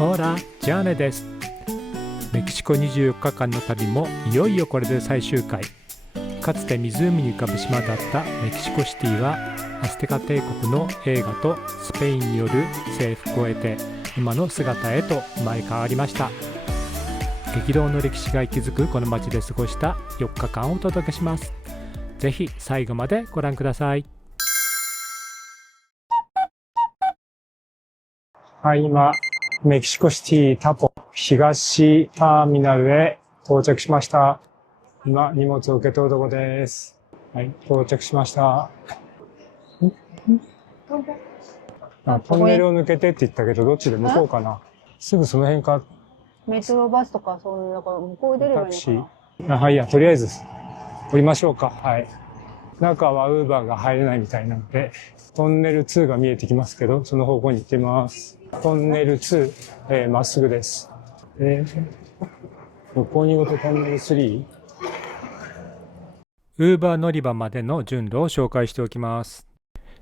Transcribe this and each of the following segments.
オーラ、ジャーネです。メキシコ24日間の旅もいよいよこれで最終回。かつて湖に浮かぶ島だったメキシコシティはアステカ帝国の栄華とスペインによる征服を得て今の姿へと生まれ変わりました。激動の歴史が息づくこの街で過ごした4日間をお届けします。ぜひ最後までご覧ください。はい、今メキシコシティタポ東ターミナルへ到着しました。今荷物を受け取るところです。はい、到着しました。トンネルを抜けてって言ったけどどっちで向こうかな。すぐその辺か。メトロバスとかそんなから向こう出ればいいのかな。タクシー。はい、とりあえず降りましょうか。はい。中はウーバーが入れないみたいなので、トンネル2が見えてきますけど、その方向に行ってみます。トンネル2、まっすぐです。向こうに行くとトンネル 3？ ウーバー乗り場までの順路を紹介しておきます。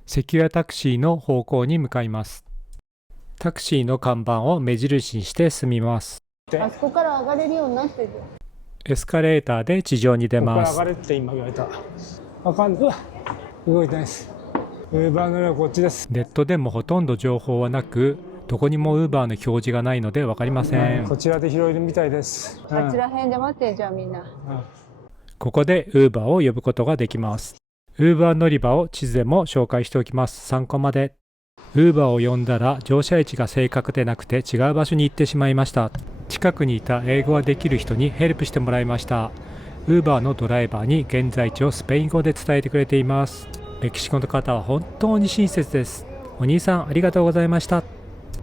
セキュアタクシーの方向に向かいます。タクシーの看板を目印にして進みます。あそこから上がれるようになってる。エスカレーターで地上に出ます。ここから上がれって今言われた。あかん、動いてないです。ウーバーの上はこっちです。ネットでもほとんど情報はなく、どこにもウーバーの表示がないので分かりません。こちらで拾えるみたいです。あちら辺で待ってじゃあみんな。ここでウーバーを呼ぶことができます。ウーバー乗り場を地図でも紹介しておきます。参考まで。ウーバーを呼んだら乗車位置が正確でなくて違う場所に行ってしまいました。近くにいた英語ができる人にヘルプしてもらいました。ウーバーのドライバーに現在地をスペイン語で伝えてくれています。メキシコの方は本当に親切です。お兄さんありがとうございました。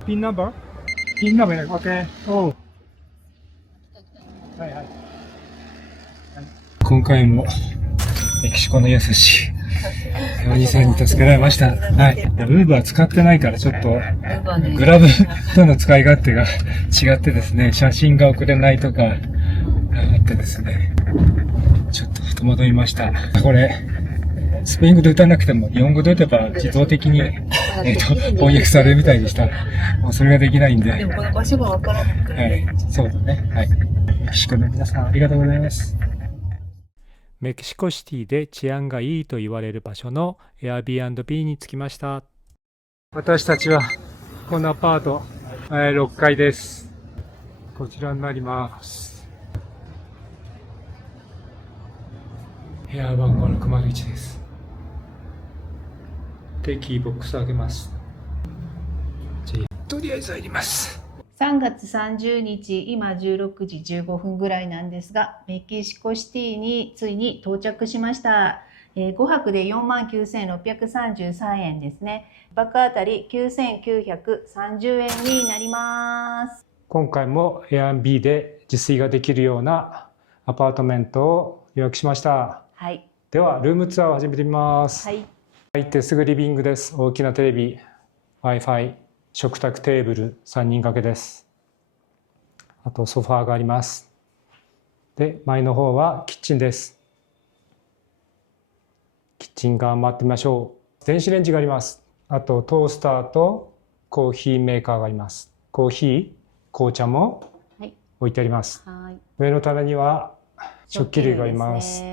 ピンナンバー？ピンナンバー OK。はいはい。今回もメキシコの優しいお兄さんに助けられました。はい。ウーバー使ってないからちょっとグラブとの使い勝手が違ってですね、写真が送れないとかあってですね、ちょっと戸惑いました。これスペイン語で打たなくても日本語で打てば自動的に、翻訳されるみたいでした。もうそれができないんで。でもこの場所がわからなくて。はい、そうだね。はい。メキシコの皆さんありがとうございます。メキシコシティで治安がいいと言われる場所の Airbnb に着きました。私たちはこのアパート、6階です。こちらになります。部屋番号601です。で、キーボックスを開けます。じゃあとりあえず入ります。3月30日、今16時15分ぐらいなんですが、メキシコシティについに到着しました。5泊で49,633円ですね。1泊あたり9,930円になります。今回も Airbnb で自炊ができるようなアパートメントを予約しました。はい。では、ルームツアーを始めてみます。はい。入ってすぐリビングです。大きなテレビ、Wi-Fi、食卓テーブル3人掛けです。あとソファーがあります。で、前の方はキッチンです。キッチン側回ってみましょう。電子レンジがあります。あとトースターとコーヒーメーカーがあります。コーヒー、紅茶も置いてあります。はい、上の棚には食器類があります。じ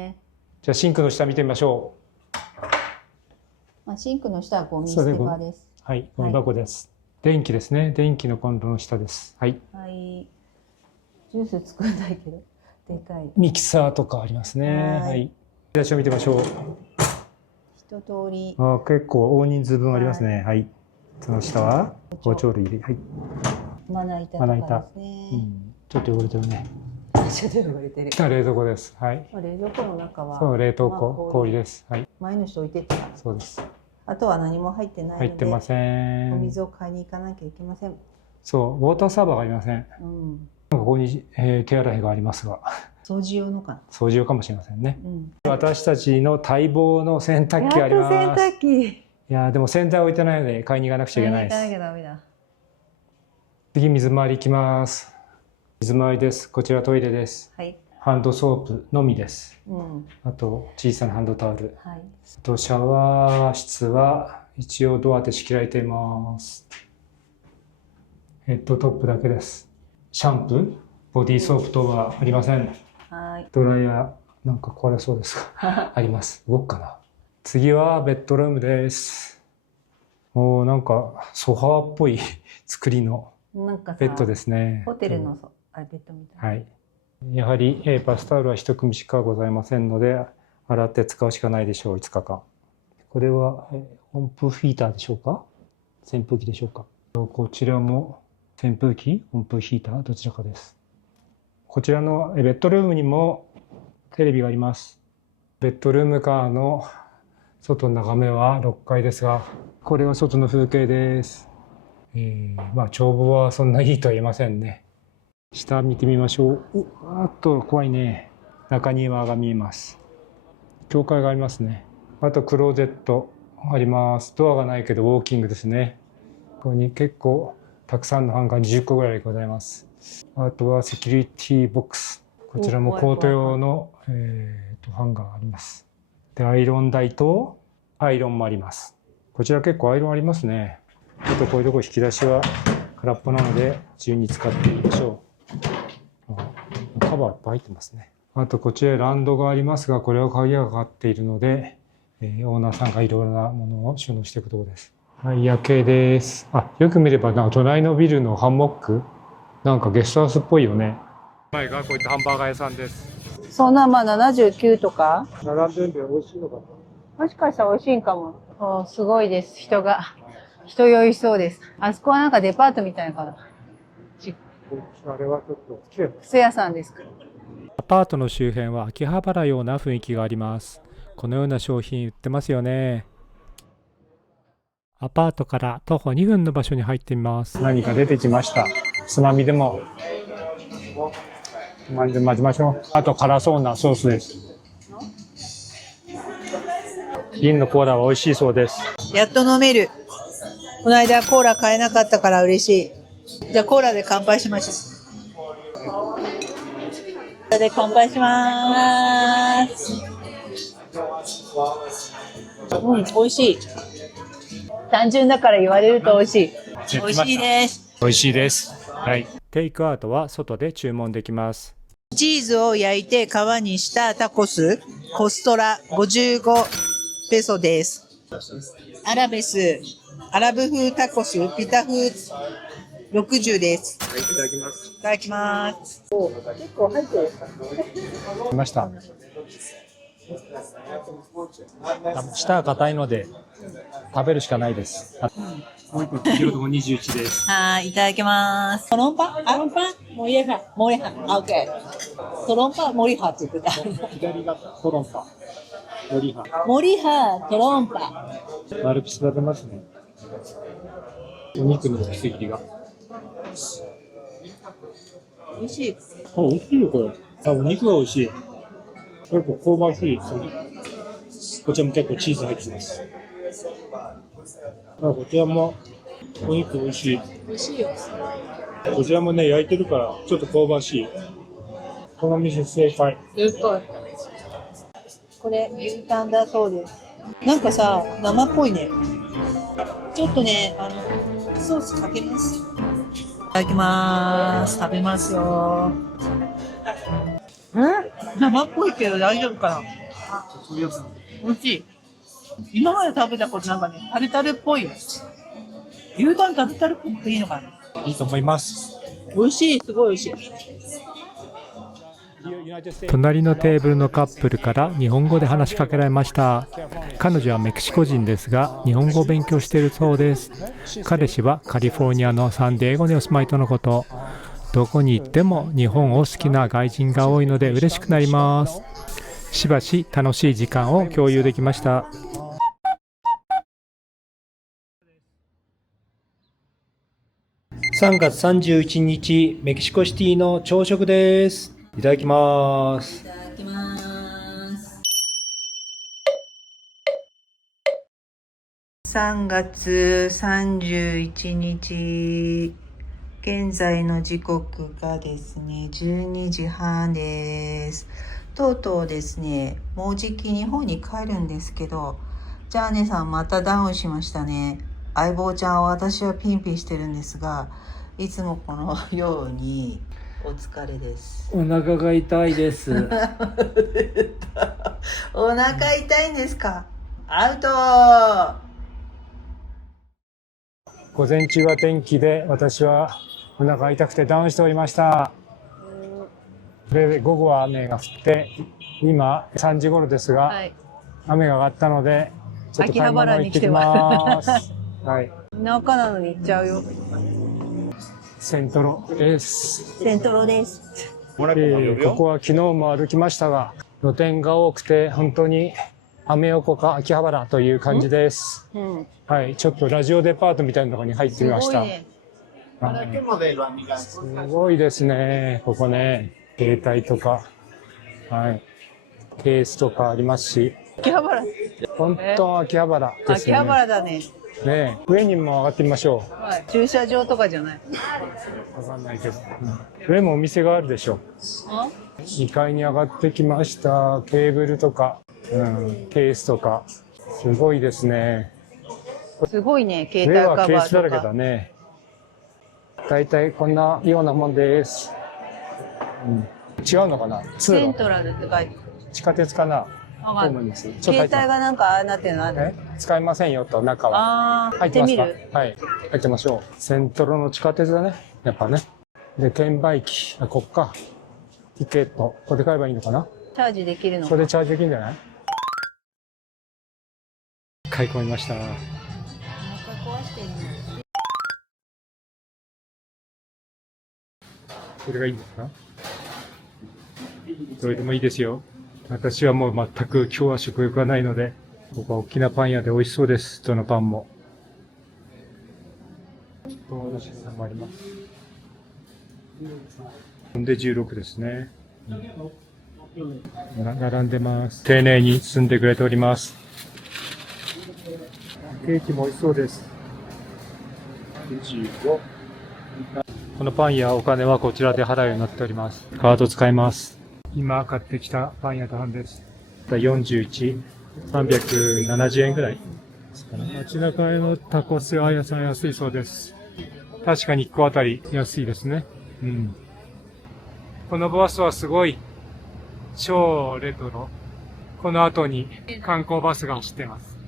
ゃあシンクの下見てみましょう。シンクの下はゴミ捨て場です。はい、ゴミ箱です。電気ですね。電気のコンロの下です。はい。はい。ジュース作らないけど、でかい。ミキサーとかありますね。はい。引き出しを見てみましょう。一通り。結構大人数分ありますね。はい。その下は包丁類で。はい。まな板とかですね。ちょっと汚れてるね。ちょっと汚れてる。冷蔵庫です。はい。冷蔵庫の中は。そう、冷凍庫、氷です。はい。前の人置いてった。そうです。あとは何も入ってないので。入ってません。お水を買いに行かなきゃいけません。そう、ウォーターサーバーがありません。ここに、手洗いがありますが。掃除用のかな。掃除用かもしれませんね。私たちの待望の洗濯機あります。やっと洗濯機。いやでも洗剤置いてないので買いに行かなくちゃいけないです。次水回り行きます。水回りです。こちらトイレです。はい。ハンドソープのみです。あと小さなハンドタオル。はい。あとシャワー室は一応ドアで仕切られています。ヘッドトップだけです。シャンプー、ボディーソープ等はありません。はい。ドライヤー、なんか壊れそうですが、あります。動くかな。次はベッドルームです。なんかソファーっぽい作りのなんかさ、ベッドですね。ホテルのベッドみたいな。はい。やはり、バスタオルは一組しかございませんので、洗って使うしかないでしょう、5日間。これは、温風ヒーターでしょうか？扇風機でしょうか？こちらも扇風機、温風ヒーター、どちらかです。こちらのベッドルームにもテレビがあります。ベッドルームからの外の眺めは6階ですが、これは外の風景です。眺望はそんないいとは言えませんね。下見てみましょう。怖いね。中庭が見えます。教会がありますね。あとクローゼットあります。ドアがないけどウォーキングですね。ここに結構たくさんのハンガー20個ぐらいございます。あとはセキュリティボックス。こちらもコート用の、ハンガーあります。で、アイロン台とアイロンもあります。こちら結構アイロンありますね。あとこういうとこ引き出しは空っぽなので自由に使ってみましょう。カバーいっぱい入ってますね。あとこちらランドがありますが、これは鍵がかかっているので、オーナーさんがいろいろなものを収納していくところです。はい、夜景です。よく見ればなんか隣のビルのハンモック、なんかゲストハウスっぽいよね。前がこういったハンバーガー屋さんです。そんな79とか並んでるんで美味しいのかな。もしかしたら美味しいんかも。すごいです。人酔いしそうです。あそこはなんかデパートみたいなかな。あれはちょっと綺麗。靴屋さんですか。アパートの周辺は秋葉原ような雰囲気があります。このような商品売ってますよね。アパートから徒歩2分の場所に入ってみます。何か出てきました。つまみでも混ぜましょう。あと辛そうなソースです。瓶のコーラは美味しいそうです。やっと飲める。この間コーラ買えなかったから嬉しい。じゃあコーラで乾杯しましょう。コーラで乾杯しまーす。美味しい。単純だから言われると美味しい。美味しいです。美味しいです。はい。テイクアウトは外で注文できます。チーズを焼いて皮にしたタコス、コストラ55ペソです。アラベス、アラブ風タコス、ピタ風60です。はい、いただきます。いただきます。結構入ってる。来ました。舌が硬いので食べるしかないです。もう一個先ほども21です。はい、いただきます。トロンパ、モリハ、オッケー。トロンパ、モリハって言ってた。左がトロンパ、モリハ。モリハ、トロンパ。丸ピス食べますね。お肉の奇跡が。美味しい。美味しいよこれ。お肉が美味しい。結構香ばしい。こちらも結構チーズ入ってます。こちらもお肉美味しい。美味しいよ。こちらもね焼いてるからちょっと香ばしい。この店正解。すごい。これ牛タンだそうです。なんかさ生っぽいね。ちょっとねソースかけます。いただきます。食べますよ。生っぽいけど大丈夫かな。美味しい。今まで食べたことなんかね、タルタルっぽいよ。牛タンタルタルっぽくていいのかな。いいと思います。美味しい、すごい美味しい。隣のテーブルのカップルから日本語で話しかけられました。彼女はメキシコ人ですが日本語を勉強しているそうです。彼氏はカリフォルニアのサンディエゴにお住まいとのこと。どこに行っても日本を好きな外人が多いので嬉しくなります。しばし楽しい時間を共有できました。3月31日メキシコシティの朝食です。いただきます。いただきます。3月31日、現在の時刻がですね、12時半です。とうとうですね、もうじき日本に帰るんですけど、ジャーネさんまたダウンしましたね。相棒ちゃんを私はピンピンしてるんですが、いつもこのようにお疲れです。お腹が痛いです。お腹痛いんですか？アウト。午前中は天気で、私はお腹痛くてダウンしておりました。で、午後は雨が降って、今3時頃ですが、はい、雨が上がったので、ちょっと買い物行ってきます。はい。田舎なのに行っちゃうよ。セントロです。セントロです。ここは昨日も歩きましたが、露店が多くて、本当にアメ横か秋葉原という感じです。はい。ちょっとラジオデパートみたいなところに入ってみました。すごいですね。ここね。携帯とか、はい。ケースとかありますし。秋葉原。本当秋葉原ですね。秋葉原だね。ねえ、上にも上がってみましょう。はい、駐車場とかじゃない。わかんないけど。上もお店があるでしょ。2階に上がってきました。ケーブルとか、ケースとか。すごいですね。すごいね、携帯カバーとか。上はケースだらけだね。だいたいこんなようなもんです。違うのかな？セントラルって書いてある。地下鉄かな？携帯がなんかなってるのある？使えませんよと、中は。入ってますか？はい。入ってましょう。セントロの地下鉄だね。やっぱね。で、券売機。こっか。ティケット。ここで買えばいいのかな？チャージできるの？これでチャージできるんじゃない？買い込みました。お腹壊してるの。これがいいんですか？どれでもいいですよ。私はもう全く今日は食欲がないので、ここは大きなパン屋で美味しそうです。どのパンも。もあります。で16ですね。並んでます。丁寧に包んでくれております。ケーキも美味しそうです。25。このパンやお金はこちらで払うようになっております。カード使います。今買ってきたパン屋さんです。41、370円ぐらい。街中へのタコス屋さん安いそうです。確かに1個あたり安いですね。このバスはすごい超レトロ。この後に観光バスが走っています。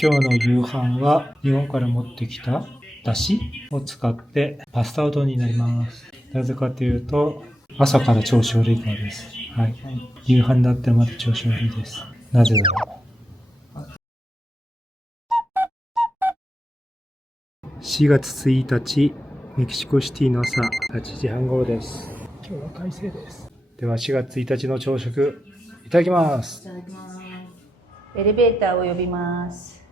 今日の夕飯は日本から持ってきただしを使ってパスタうどんになります。なぜかというと朝から調子悪いからです。はい。夕飯だってまだ調子悪いです。なぜだろう。4月1日、メキシコシティの朝8時半頃です。今日は快晴です。では4月1日の朝食、いただきます。いただきます。エレベーターを呼びます。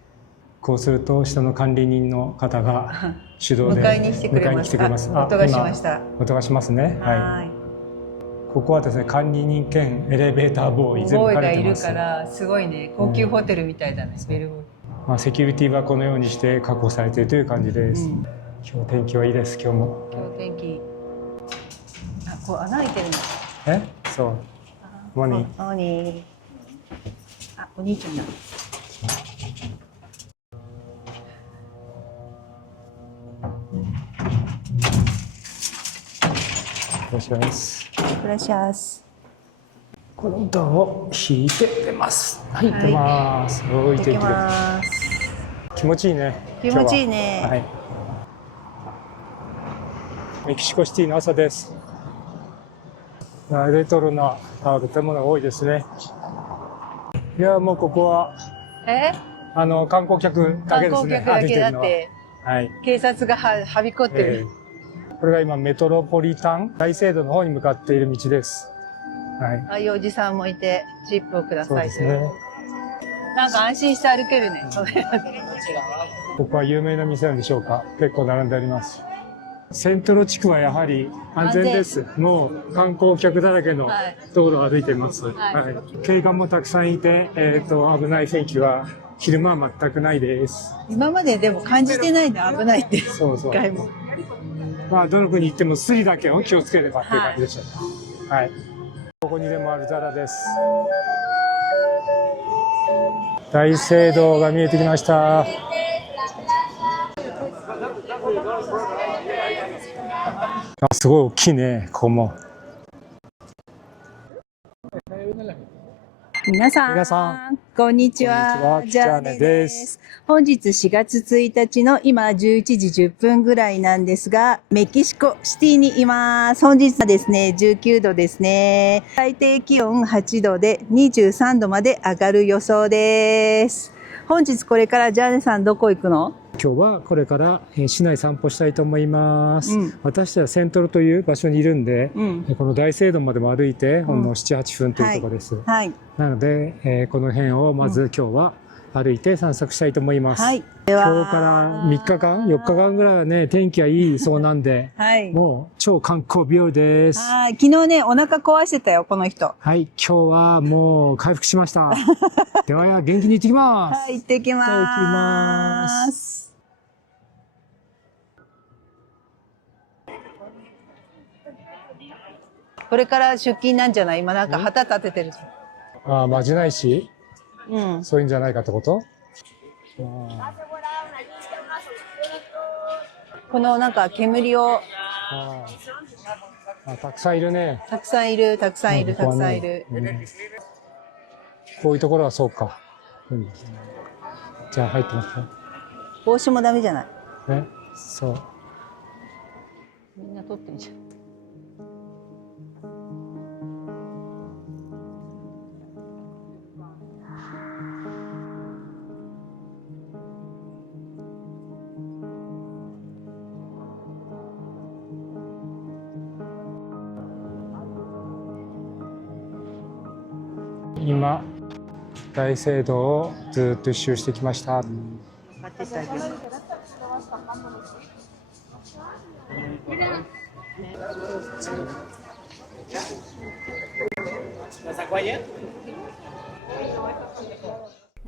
こうすると下の管理人の方が手動で迎えに来てくれます。音がしました。音がしますね。はい。ここはですね、管理人兼エレベーターボーイ全部書かれてます。ボーイがいるからすごいね、高級ホテルみたいだね。ベルボーイ。セキュリティはこのようにして確保されているという感じです。今日天気はいいです。今日も。今日天気。こう穴開いてるの。そう。モニー。モニー。お兄ちゃんだ。いらっしゃいます。いらっしゃいます。このドアを引いて出ます。はい、出ます。いい天気で。気持ちいいね。気持ちいいね。はい。メキシコシティの朝です。レトロな建物が多いですね。いや、もうここは観光客だけですね。観光客だけだって。はい。警察がはびこってる。これが今メトロポリタン大聖堂の方に向かっている道です。はい。ああいうおじさんもいて、チップをくださいと。そうですね。なんか安心して歩けるね。ここは有名な店なんでしょうか。結構並んであります。セントロ地区はやはり安全です。もう観光客だらけの道路を歩いています。はい。警官もたくさんいて、危ない雰囲気は昼間は全くないです。今まででも感じてないんだ、危ないって。そうそう。一回も。どの国行ってもスリだけを気をつければっていう感じでしょうか。はい。ここにでもあるザラです。大聖堂が見えてきました。あ、すごい大きいね、ここも。皆さ皆さん、こんにちこんは。にちはジャーネジャーネでですす。本日4月1日の今11時10分ぐらいなんですが、メキシコシティにいます。本日はですね、19度ですね。最低気温8度で23度まで上がる予想です。本日これからジャーネさんどこ行くの？今日はこれから市内散歩したいと思います。うん、私たちはセントルという場所にいるんで、うん、この大聖堂までも歩いてほんの7、8分というところです。はい、なので、この辺をまず今日は歩いて散策したいと思います。はい。今日から3日間、4日間ぐらいはね、天気がいいそうなんで、はい。もう超観光日和です。はい。昨日ね、お腹壊してたよ、この人。はい、今日はもう回復しました。では元気に行ってきます。はい、行ってきます。行ってきます。これから出勤なんじゃない？今なんか旗立ててるし。ああ、まじないし、うん。そういうんじゃないかってこと？このなんか煙をたくさんいるね。たくさんいる、たくさんいる、たくさんいる。こういうところはそうか。じゃあ入ってますか？帽子もダメじゃない？ね、そう。みんな撮ってんじゃん。今、大聖堂をずっと一周してきました。待っててあげる。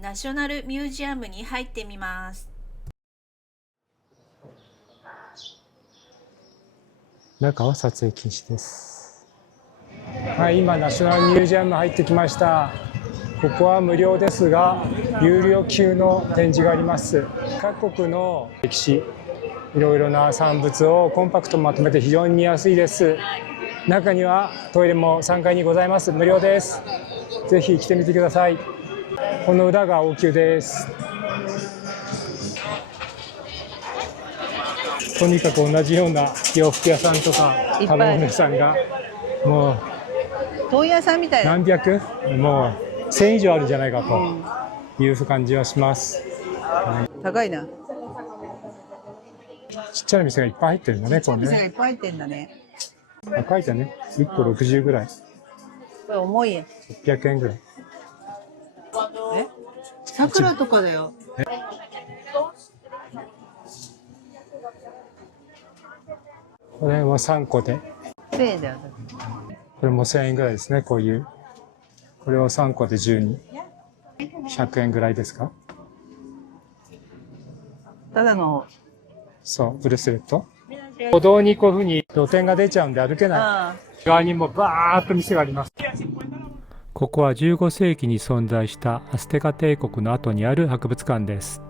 ナショナルミュージアムに入ってみます。中は撮影禁止です。はい、今ナショナルミュージアム入ってきました。ここは無料ですが、有料級の展示があります。各国の歴史、いろいろな産物をコンパクトにまとめて非常に見やすいです。中にはトイレも3階にございます。無料です。ぜひ来てみてください。この裏が王宮です。とにかく同じような洋服屋さんとか食べ物屋さんがもう問屋さんみたいな。何百、もう1000以上あるんじゃないかという感じはします。高いな。ちっちゃな店がいっぱい入ってるんだね、こうね。店がいっぱい入ってんだね。高いじゃね。1個60ぐらい。これ重いやん。600円ぐらい。え？桜とかだよ。これも3個で。1000円だよ。これも1000円ぐらいですね、こういう。これを3個で12。100円ぐらいですか？ただの。そう、ブレスレット。歩道にこういうふうに露店が出ちゃうんで歩けない。側にもバーッと店があります。ここは15世紀に存在したアステカ帝国の後にある博物館です。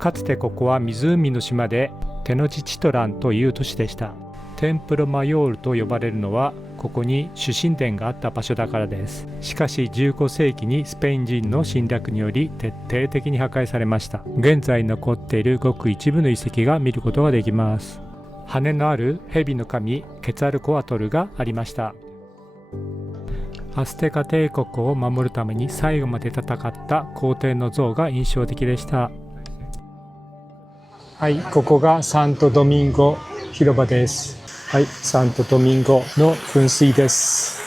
かつてここは湖の島でテノチチトランという都市でした。テンプロマヨールと呼ばれるのはここに主神殿があった場所だからです。しかし15世紀にスペイン人の侵略により徹底的に破壊されました。現在残っているごく一部の遺跡が見ることができます。羽のある蛇の神ケツァルコアトルがありました。アステカ帝国を守るために最後まで戦った皇帝の像が印象的でした。はい、ここがサントドミンゴ広場です。はい、サントドミンゴの噴水です。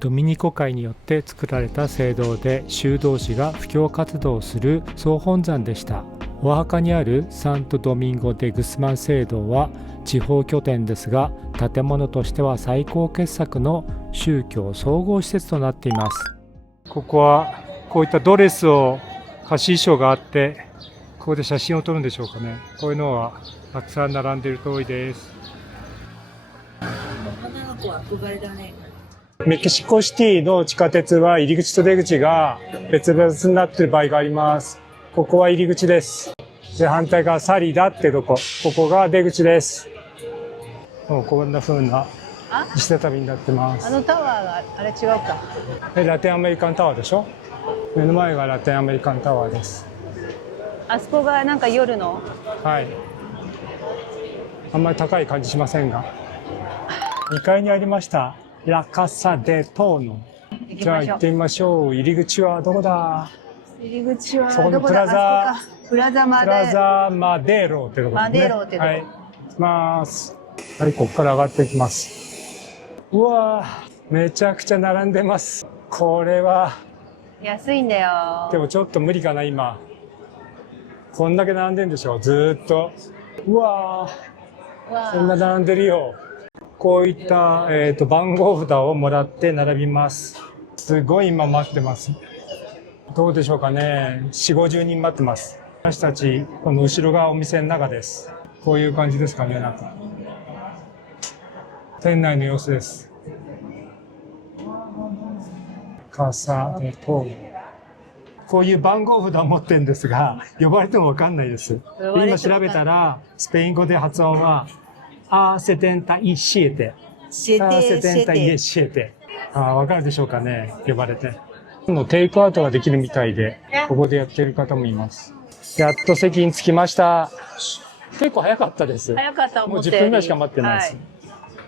ドミニコ会によって作られた聖堂で修道士が布教活動をする総本山でした。オアハカにあるサントドミンゴ・デ・グスマン聖堂は地方拠点ですが、建物としては最高傑作の宗教総合施設となっています。ここはこういったドレスを貸し衣装があって、ここで写真を撮るんでしょうかね。こういうのはたくさん並んでいる通りです。女の子は憧れだね。メキシコシティの地下鉄は入り口と出口が別々になっている場合があります。ここは入り口です。で、反対側サリダってとこ。ここが出口です。もうこんな風な石畳になってます。あのタワーがあれ違うか。ラテンアメリカンタワーでしょ。目の前がラテンアメリカンタワーです。あそこがなんか夜の。はい。あんまり高い感じしませんが。2階にありました。ラカサデトーノ。じゃあ行ってみましょう。入り口はどこだ？入り口はそこのどこだ？プラザ、あそこか。プラザマプラで。ザマデーロってとこですね。マデーロってとこはい。行きます。はい、ここから上がっていきます。うわぁ、めちゃくちゃ並んでます。これは、安いんだよ。でもちょっと無理かな、今。こんだけ並んでんでしょ、ずーっと。うわぁ、そんな並んでるよ。こういった、番号札をもらって並びます。すごい今待ってます。どうでしょうかね。4、50人待ってます。私たち、この後ろがお店の中です。こういう感じですかね、なんか。店内の様子です。カサデトーノ。こういう番号札を持ってるんですが、呼ばれてもわかんないです。で今調べたら、スペイン語で発音は、77。77。わかるでしょうかね、呼ばれて。テイクアウトができるみたいで、ここでやってる方もいます。やっと席に着きました。結構早かったです。早かったもう10思ったより。分ぐらいしか待ってないです。は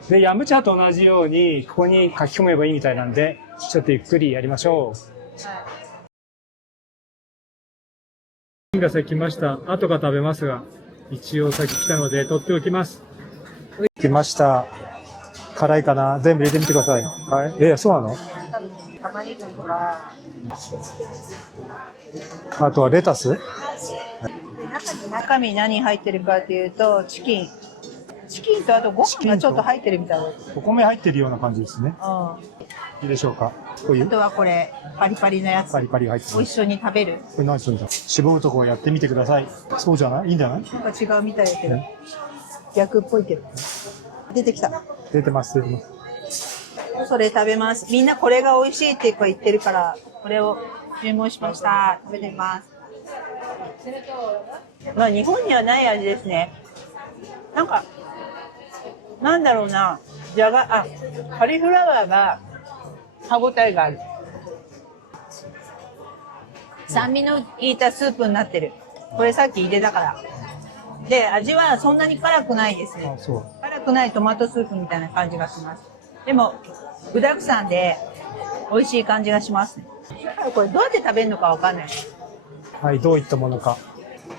い、で、ヤムチャと同じように、ここに書き込めばいいみたいなんで、ちょっとゆっくりやりましょう。が先来ました。後が食べますが、一応先来たので取っておきます。来ました。辛いかな？全部入れてみてください。はい。そうなの？あとはレタス？中身何入ってるかっていうと、チキンとあとご飯がちょっと入ってるみたいです。お米入ってるような感じですね。いいでしょうか。こういうあとはこれ、パリパリのやつ。パリパリが入ってる。を一緒に食べる。これ何するんだ？絞るとこをやってみてください。そうじゃない？いいんじゃない？なんか違うみたいだけど。逆っぽいけど。出てきた。出てます。それ食べます。みんなこれが美味しいって言ってるから、これを注文しました。食べてみます。まあ日本にはない味ですね。なんか、なんだろうな。カリフラワーが歯ごたえがある。酸味の効いたスープになってる。これさっき入れたから。で、味はそんなに辛くないですね。辛くないトマトスープみたいな感じがします。でも、具沢山で美味しい感じがしますね。これどうやって食べるのかわかんない。はい、どういったものか。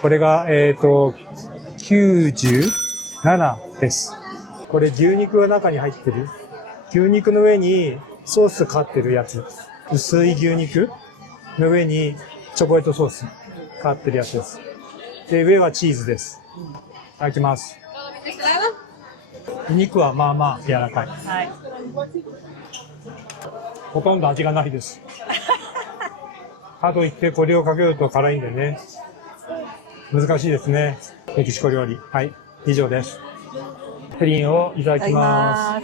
これが、97です。これ牛肉が中に入ってる。牛肉の上にソースかかってるやつ。薄い牛肉の上にチョコレートソースかかってるやつです。で、上はチーズです。いただきます。肉はまあまあ柔らかい。はい。ほとんど味がないです。かといってこれをかけると辛いんでね。難しいですね。メキシコ料理。はい。以上です。プリンをいただきま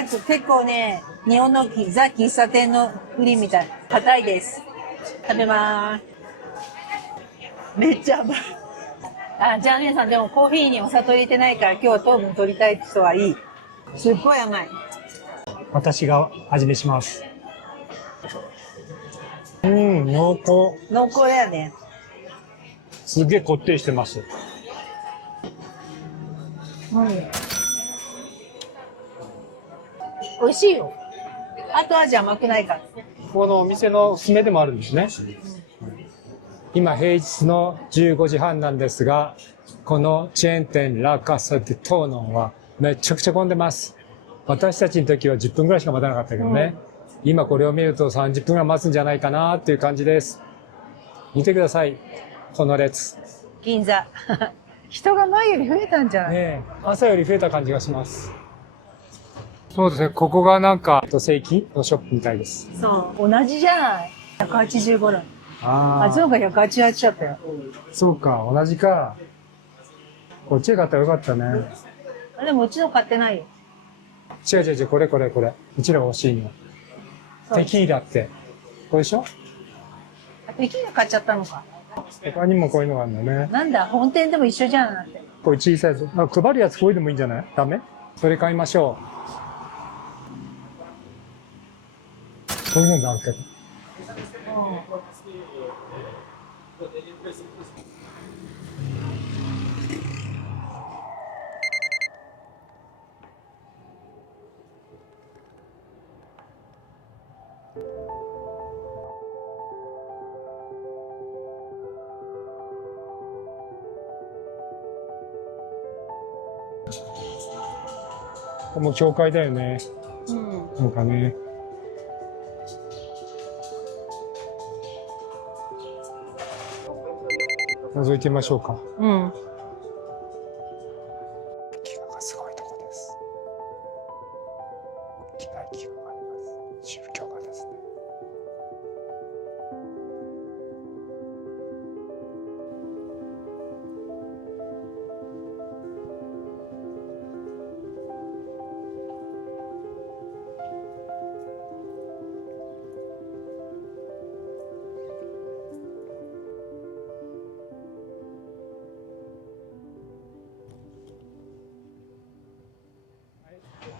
す。結構ね、日本のザ喫茶店のプリンみたい。硬いです。食べます。めっちゃ甘い。じゃあ姉さん、でもコーヒーにお砂糖入れてないから今日は糖分取りたいって人はいい。すっごい甘い。私が味見します。濃厚。濃厚だよね。すげえこってりしてます。美味しいよ。後味甘くないから。このお店のおすすめでもあるんですね。今平日の15時半なんですが、このチェーン店ラカサデトーノはめちゃくちゃ混んでます。私たちの時は10分ぐらいしか待たなかったけどね。今これを見ると30分ぐらい待つんじゃないかなっていう感じです。見てください。この列。銀座。人が前より増えたんじゃない？ねえ、朝より増えた感じがします。そうですね。ここがなんか正規のショップみたいです。そう。同じじゃない。185なの。あっちの方が188だったよ。そうか、同じか。こっちで買ったらよかったね。でもうちの買ってないよ。違う、これ。うちらが欲しいの。テキーラって。これでしょ？テキーラ買っちゃったのか。他にもこういうのがあるんだね。なんだ、本店でも一緒じゃんなんて。こういう小さいやつ。配るやつこういうのもいいんじゃない？ダメ？それ買いましょう。こういうのがあるけど。もう教会だよね。なんかね。覗いてみましょうか。うん。木がすごいとこです。大きな木があります。宗教がですね。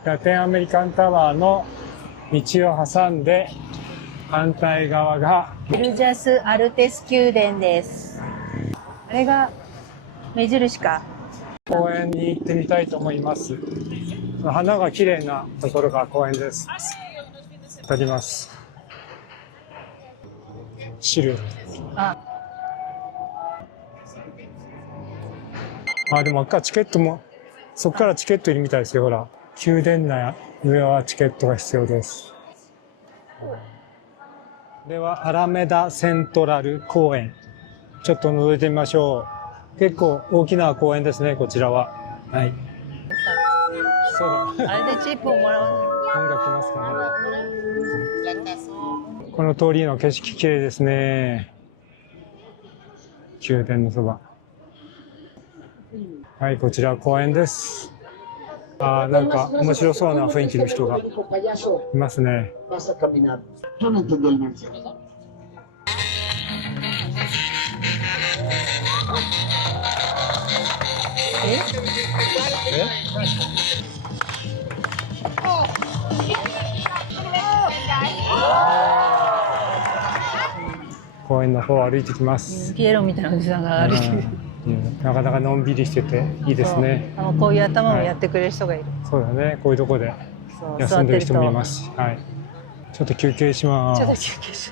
ラテンアメリカンタワーの道を挟んで反対側がベルジャス・アルテス宮殿です。あれが目印か。公園に行ってみたいと思います。花が綺麗なところが公園です。あります。シルエット。でもチケットも、そこからチケットいるみたいですよ、ほら。宮殿内上はチケットが必要です。では、アラメダセントラル公園。ちょっと覗いてみましょう。結構大きな公園ですね、こちらは。はい。そうだ。あれでチップをもらうの。音楽来ますかね。この通りの景色綺麗ですね。宮殿のそば。はい、こちら公園です。なんか面白そうな雰囲気の人がいますね。公園の方を歩いてきます。ピエロみたいなおじさんが歩いてる。なかなかのんびりしてていいですね。こういう頭もやってくれる人がいる。そうだね。こういうとこで休んでる人もいますし、はい。ちょっと休憩します。ちょっと休憩し。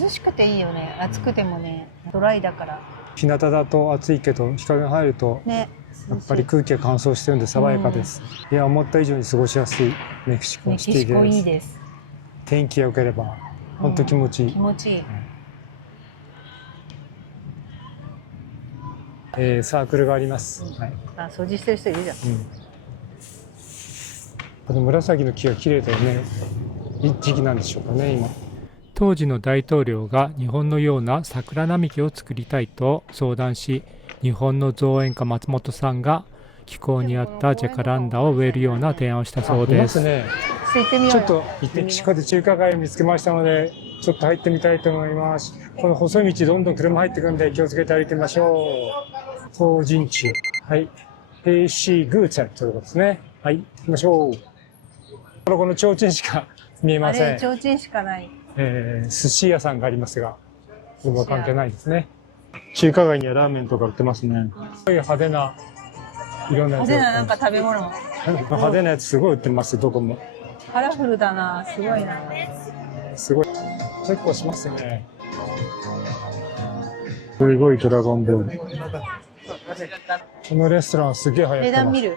涼しくていいよね。暑くてもね、ドライだから。日向だと暑いけど日陰が入るとね。やっぱり空気が乾燥してるんで爽やかです。いや、思った以上に過ごしやすいメキシコシティです。メキシコいいです。天気が良ければ本当気持ちいい。気持ちいい。サークルがあります。はい。掃除してる人いるじゃん。この紫の木が綺麗だよね。いい時期なんでしょうかね、今。当時の大統領が日本のような桜並木を作りたいと相談し、日本の造園家松本さんが気候に合ったジャカランダを植えるような提案をしたそうです。ちょっとメキシコで中華街を見つけましたので、ちょっと入ってみたいと思います。この細い道どんどん車入ってくるんで気をつけて歩いてみましょう。東陣地。はい。ヘイシーグーチャということですね。はい。行きましょう。この提灯しか見えません。提灯しかない。寿司屋さんがありますが、これは関係ないですね。中華街にはラーメンとか売ってますね。こういう派手な、いろんなやつ。派手ななんか食べ物。派手なやつすごい売ってます、どこも。カラフルだな、すごいな。すごい。結構しますね。すごいドラゴンボール。このレストランすげえ流行ってます。値段見る。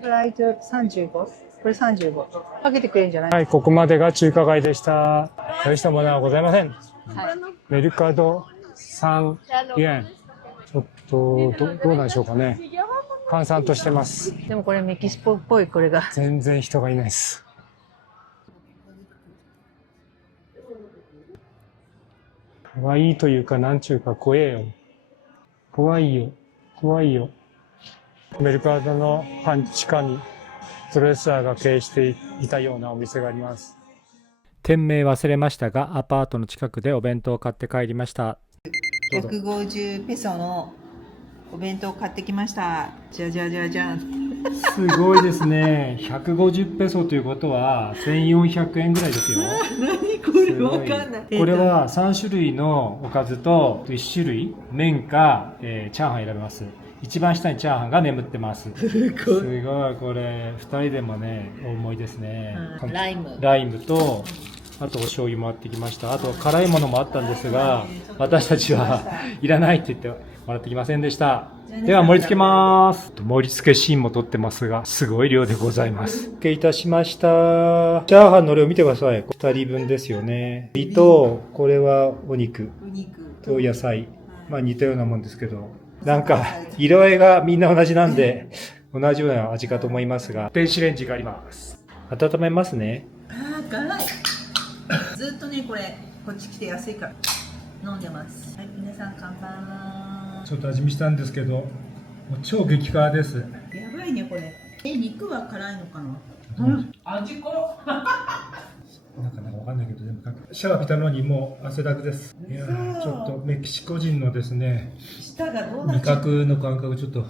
フライト35？これ35。かけてくれるんじゃない？はい、ここまでが中華街でした。大したものはございません。はい、メルカド3円。ちょっとどうなんでしょうかね。閑散としてます。でもこれメキシコっぽい、これが。全然人がいないです。可愛いというか、なんちゅうか、怖えよ。怖いよ。怖いよ。メルカドの地下にドレッサーが経営していたようなお店があります。店名忘れましたが、アパートの近くでお弁当を買って帰りました。どうぞ。150ペソのお弁当買ってきました。じゃじゃじゃじゃん。すごいですね。150ペソということは1400円ぐらいですよ。何これわかんない。これは3種類のおかずと1種類麺か、チャーハン選べます。一番下にチャーハンが眠ってます。すごい、これ2人でもね大盛りですね。ライムと、あとお醤油もあってきました。あと辛いものもあったんですが、私たちはいらないって言ってもらってきませんでした。では盛り付けます。盛り付けシーンも撮ってますが、すごい量でございます。お付けいたしました。チャーハンの量見てください。2人分ですよね。身と、これはお肉と野菜。まあ似たようなもんですけど、なんか色合いがみんな同じなんで同じような味かと思いますが、電子レンジがあります。温めますね。辛い。ずっとね、こっち来て安いから飲んでます。はい、皆さん乾杯。ちょっと味見したんですけど、もう超激辛です。やばいねこれ。肉は辛いのかな。味濃。なんかわかんないけど、全部シャワー浴びたのにもう汗だくです。いやー、ちょっとメキシコ人のですね、舌がどうなっ味ちゃう。覚の感覚ちょっと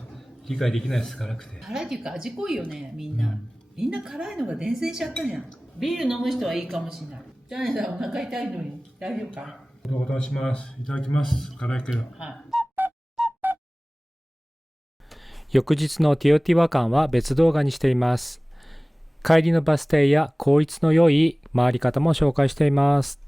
理解できないです、辛くて。辛いっていうか味濃いよね、みんな。みんな辛いのが伝染しちゃったじゃん。ビール飲む人はいいかもしれない。ジャネさんお腹痛いのに大丈夫か。お願いします。いただきます。辛いけど。はい。翌日のティオティワカンは別動画にしています。帰りのバス停や効率の良い回り方も紹介しています。